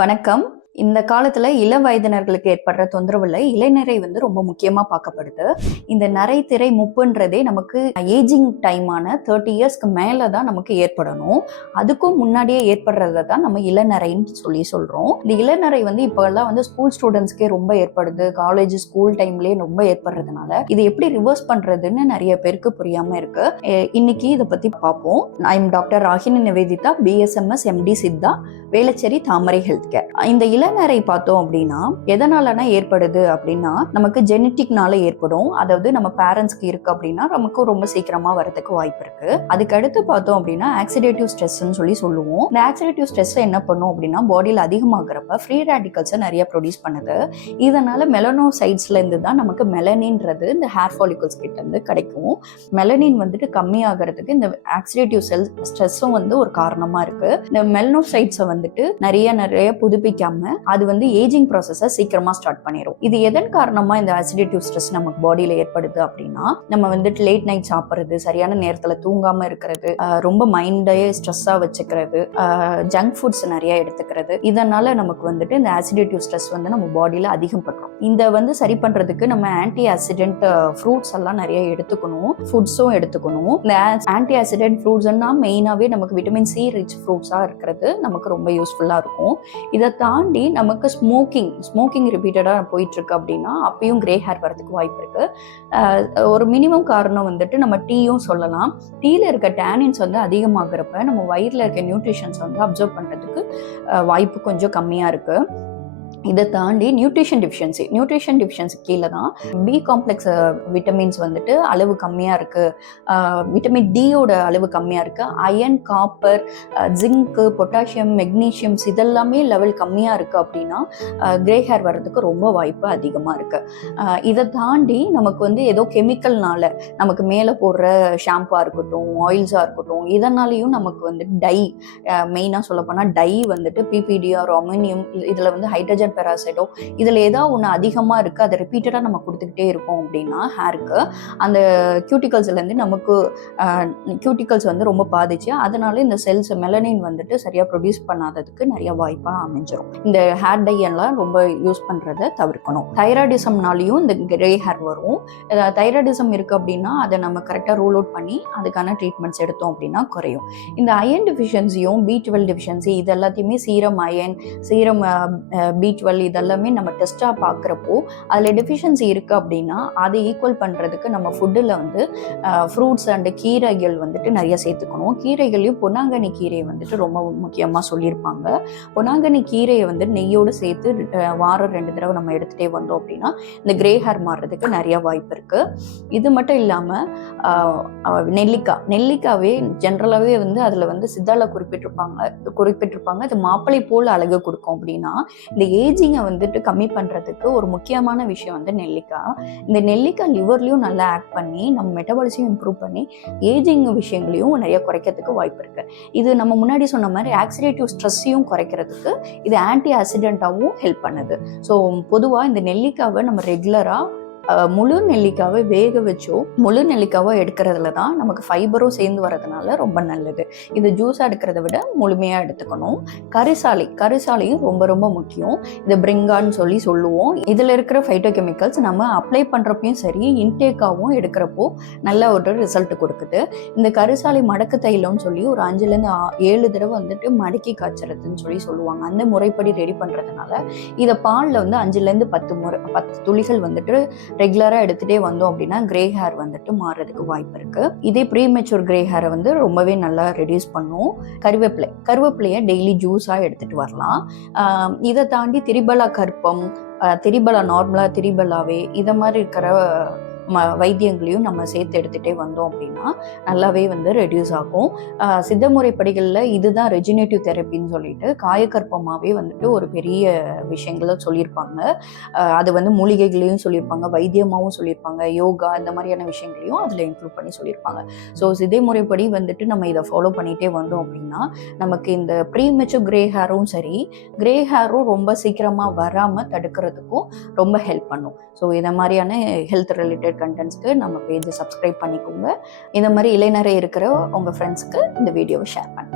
வணக்கம். இந்த காலத்துல இளம் வயதினர்களுக்கு ஏற்படுற தொந்தரவுல இளைநரை ரொம்ப முக்கியமா பார்க்கப்படுது. இந்த நரை திரை முப்புன்றதே நமக்கு ஏஜிங் டைமான 30 இயர்ஸ்க்கு மேல தான் நமக்கு ஏற்படணும். அதுக்கும் முன்னாடியே ஏற்படுறத தான் நம்ம இளநரைன்னு சொல்றோம். இந்த இளநரை இப்பெல்லாம் ஸ்கூல் ஸ்டூடெண்ட்ஸ்க்கே ரொம்ப ஏற்படுது. காலேஜ் ஸ்கூல் டைம்லயே ரொம்ப ஏற்படுறதுனால இது எப்படி ரிவர்ஸ் பண்றதுன்னு நிறைய பேருக்கு புரியாம இருக்கு. இன்னைக்கு இதை பத்தி பார்ப்போம். I am doctor Ragini Nivedita, BSMS MD Siddha, Velachery Thamarai health care. இந்த இளநரை பார்த்தோம் அப்படின்னா எதனாலனா ஏற்படுது அப்படின்னா நமக்கு ஜெனட்டிக்னால ஏற்படும். அதாவது நம்ம பேரண்ட்ஸ்க்கு இருக்கு அப்படின்னா நமக்கு ரொம்ப சீக்கிரமா வரதுக்கு வாய்ப்பு இருக்கு. அதுக்கு அடுத்து பார்த்தோம் அப்படின்னா ஆக்சிடேட்டிவ் ஸ்ட்ரெஸ்ன்னு சொல்லுவோம். இந்த ஆக்சிடேட்டிவ் ஸ்ட்ரெஸ் என்ன பண்ணும் அப்படின்னா பாடியில் அதிகமாகிறப்ப ஃப்ரீ ரேடிக்கல்ஸை நிறைய ப்ரொடியூஸ் பண்ணுது. இதனால மெலனோசைட்ஸ்ல இருந்து தான் நமக்கு மெலனின்றது இந்த ஹேர் ஃபாலிகல்ஸ் கிட்ட இருந்து கிடைக்கும். மெலனின் கம்மியாகிறதுக்கு இந்த ஆக்சிடேட்டிவ் ஸ்ட்ரெஸ்ஸும் ஒரு காரணமா இருக்கு. இந்த மெலனோசைட்ஸை நிறைய புதுப்பிக்காம அது ஏஜிங் ப்ராசஸை சீக்கிரமா ஸ்டார்ட் பண்ணிடும். இது எதன் காரணமா இந்த ஆசிடேட்டிவ் ஸ்ட்ரெஸ் நமக்கு பாடியில ஏற்படுது அப்படின்னா நம்ம லேட் நைட் சாப்பிடுறது, சரியான நேரத்துல தூங்காம இருக்கிறது, ரொம்ப மைண்டையே ஸ்ட்ரெஸ்ஸா வச்சுக்கிறது, ஜங்க் ஃபுட்ஸ் நிறைய எடுத்துக்கிறது, இதனால நமக்கு இந்த ஆசிடேட்டிவ் ஸ்ட்ரெஸ் நம்ம பாடியில அதிகம் பண்றோம். இந்த சரி பண்றதுக்கு நம்ம ஆன்டி ஆக்சிடென்ட் ஃப்ரூட்ஸ் எல்லாம் நிறைய எடுத்துக்கணும், ஃபுட்ஸும் எடுத்துக்கணும். இந்த ஆன்டி ஆக்சிடென்ட் ஃப்ரூட்ஸ்னா மெயினாவே நமக்கு விட்டமின் சி ரிச் ஃப்ரூட்ஸா இருக்கிறது நமக்கு ரொம்ப யூஸ்ஃபுல்லா இருக்கும். இதை தாண்டி நமக்கு ஸ்மோக்கிங் ரிப்பீட்டடா போயிட்டு இருக்கு அப்படின்னா அப்பயும் கிரே ஹேர் வரதுக்கு வாய்ப்பு இருக்கு. ஒரு மினிமம் காரணம் நம்ம டீயும் சொல்லலாம். டீல இருக்க டேனின்ஸ் அதிகமாகிறப்ப நம்ம வயிறுல இருக்க நியூட்ரிஷன்ஸ் அப்சர்வ் பண்றதுக்கு வாய்ப்பு கொஞ்சம் கம்மியா இருக்கு. இதை தாண்டி நியூட்ரிஷன் டிஃபிஷியன்சி கீழே தான் பி காம்ப்ளெக்ஸ் விட்டமின்ஸ் அளவு கம்மியாக இருக்குது, விட்டமின் டியோட அளவு கம்மியாக இருக்குது, iron, copper, zinc, potassium, magnesiums இதெல்லாமே லெவல் கம்மியாக இருக்குது அப்படின்னா கிரே ஹேர் வர்றதுக்கு ரொம்ப வாய்ப்பு அதிகமாக இருக்குது. இதை தாண்டி நமக்கு ஏதோ கெமிக்கல்னால நமக்கு மேலே போடுற ஷாம்புவாக இருக்கட்டும், ஆயில்ஸாக இருக்கட்டும், இதனாலையும் நமக்கு டை, மெயினாக சொல்லப்போனால் டை PPD ஆர் அமோனியம், இதில் ஹைட்ரஜன் பெராக்சைடோ இதுல ஏதாவது ஒன்று அதிகமா இருக்கு, அதை ரிப்பீட்டடா நம்ம கொடுத்துக்கிட்டே இருக்கோம் அப்படின்னா ஹேருக்கு அந்த கியூட்டிகல்ஸ்ல இருந்து நமக்கு கியூட்டிகல்ஸ் ரொம்ப பாதிச்சு அதனால இந்த செல்ஸ் மெலனின் சரியா ப்ரொடியூஸ் பண்ணாததுக்கு நிறைய வாய்ப்பா அமைஞ்சிரும். இந்த ஹேர் டை எல்லாம் ரொம்ப யூஸ் பண்றதை தவிர்க்கணும். தைராய்டிசம்னாலையும் இந்த கிரே ஹேர் வரும். தைராய்டிசம் இருக்கு அப்படின்னா அதை நம்ம கரெக்டா ரூல் அவுட் பண்ணி அதுக்கான ட்ரீட்மெண்ட்ஸ் எடுத்தோம் அப்படின்னா குறையும். இந்த அயன் டிஃபிஷியன்சியும் B12 டிஃபிஷியன்சி இது எல்லாத்தையுமே சீரம் அயன், சீரம் B12 இதெல்லாமே நம்ம டெஸ்டா பார்க்குறப்போ அதில் டெஃபிஷியன்சி இருக்குது அப்படின்னா அதை ஈக்குவல் பண்ணுறதுக்கு நம்ம ஃபுட்டில் ஃப்ரூட்ஸ் அண்ட் கீரைகள் நிறைய சேர்த்துக்கணும். கீரைகளையும் பொன்னாங்கண்ணி கீரையை ரொம்ப முக்கியமாக சொல்லியிருப்பாங்க. பொன்னாங்கண்ணி கீரையை நெய்யோடு சேர்த்து வாரம் 2 தடவை நம்ம எடுத்துகிட்டே வந்தோம் அப்படின்னா இந்த கிரே ஹேர் மாறுறதுக்கு நிறைய வாய்ப்பு இருக்குது. இது மட்டும் இல்லாமல் நெல்லிக்காவே ஜென்ரலாகவே அதில் சித்தால குறிப்பிட்டிருப்பாங்க அது மாப்பிளை போல் அழகு கொடுக்கும் அப்படின்னா இந்த ஏஜிங்கை கம்மி பண்றதுக்கு ஒரு முக்கியமான விஷயம் நெல்லிக்காய். இந்த நெல்லிக்காய் லிவர்லயும் நல்லா ஆக்ட் பண்ணி நம்ம மெட்டபாலிசம் இம்ப்ரூவ் பண்ணி ஏஜிங் விஷயங்களையும் நிறைய குறைக்கிறதுக்கு வாய்ப்பு இருக்கு. இது நம்ம முன்னாடி சொன்ன மாதிரி ஆக்சிடேட்டிவ் ஸ்ட்ரெஸ்ஸையும் குறைக்கிறதுக்கு இது ஆன்டி ஆக்சிடென்ட்டாவும் ஹெல்ப் பண்ணுது. ஸோ பொதுவாக இந்த நெல்லிக்காவை நம்ம ரெகுலரா முழு நெல்லிக்காவை வேக வச்சோ முழு நெல்லிக்காவோ எடுக்கிறதுல தான் நமக்கு ஃபைபரும் சேர்ந்து வரதுனால ரொம்ப நல்லது. இது ஜூஸாக எடுக்கிறத விட முழுமையாக எடுத்துக்கணும். கரிசாலையும் ரொம்ப ரொம்ப முக்கியம். இது பிரிங்கான்னு சொல்லுவோம். இதில் இருக்கிற ஃபைட்டோ கெமிக்கல்ஸ் நம்ம அப்ளை பண்ணுறப்பையும் சரி இன்டேக்காகவும் எடுக்கிறப்போ நல்ல ஒரு ரிசல்ட் கொடுக்குது. இந்த கரிசாலை மடக்கு தைலம்னு சொல்லி ஒரு 5-7 தடவை மடக்கி காய்ச்சறதுன்னு சொல்லுவாங்க. அந்த முறைப்படி ரெடி பண்ணுறதுனால இதை பாலில் 5-10 துளிகள் ரெகுலரா எடுத்துட்டே வந்தோம் அப்படின்னா கிரே ஹேர் மாறுறதுக்கு வாய்ப்பு இருக்கு. இதே ப்ரீமெச்சூர் கிரே ஹேரை ரொம்பவே நல்லா ரெடியூஸ் பண்ணும். கருவேப்பிலையை டெய்லி ஜூஸா எடுத்துட்டு வரலாம். இதை தாண்டி திரிபலா கற்பம், நார்மலா திரிபலாவே இதை மாதிரி இருக்கிற வைத்தியங்களையும் நம்ம சேர்த்து எடுத்துகிட்டே வந்தோம் அப்படின்னா நல்லாவே ரெடியூஸ் ஆகும். சித்த முறைப்படிகளில் இதுதான் ரெஜினேட்டிவ் தெரப்பின்னு சொல்லிட்டு காயக்கற்பமாகவே ஒரு பெரிய விஷயங்களை சொல்லியிருப்பாங்க. அது மூலிகைகளையும் சொல்லியிருப்பாங்க, வைத்தியமாகவும் சொல்லியிருப்பாங்க, யோகா இந்த மாதிரியான விஷயங்களையும் அதில் இன்க்ளூட் பண்ணி சொல்லியிருப்பாங்க. ஸோ சிதை முறைப்படி நம்ம இதை ஃபாலோ பண்ணிகிட்டே வந்தோம் அப்படின்னா நமக்கு இந்த ப்ரீமெச்சூர் கிரே ஹேரும் சரி கிரே ஹேரும் ரொம்ப சீக்கிரமாக வராமல் தடுக்கிறதுக்கும் ரொம்ப ஹெல்ப் பண்ணும். ஸோ இதை மாதிரியான ஹெல்த் ரிலேட்டட் கண்டென்ட்ஸ்க்கு நம்ம பேஜை சப்ஸ்கிரைப் பண்ணிக்கோங்க. இந்த மாதிரி இளைஞரை இருக்கிற உங்கள் ஃப்ரெண்ட்ஸ்க்கு இந்த வீடியோவை ஷேர் பண்ணுங்க.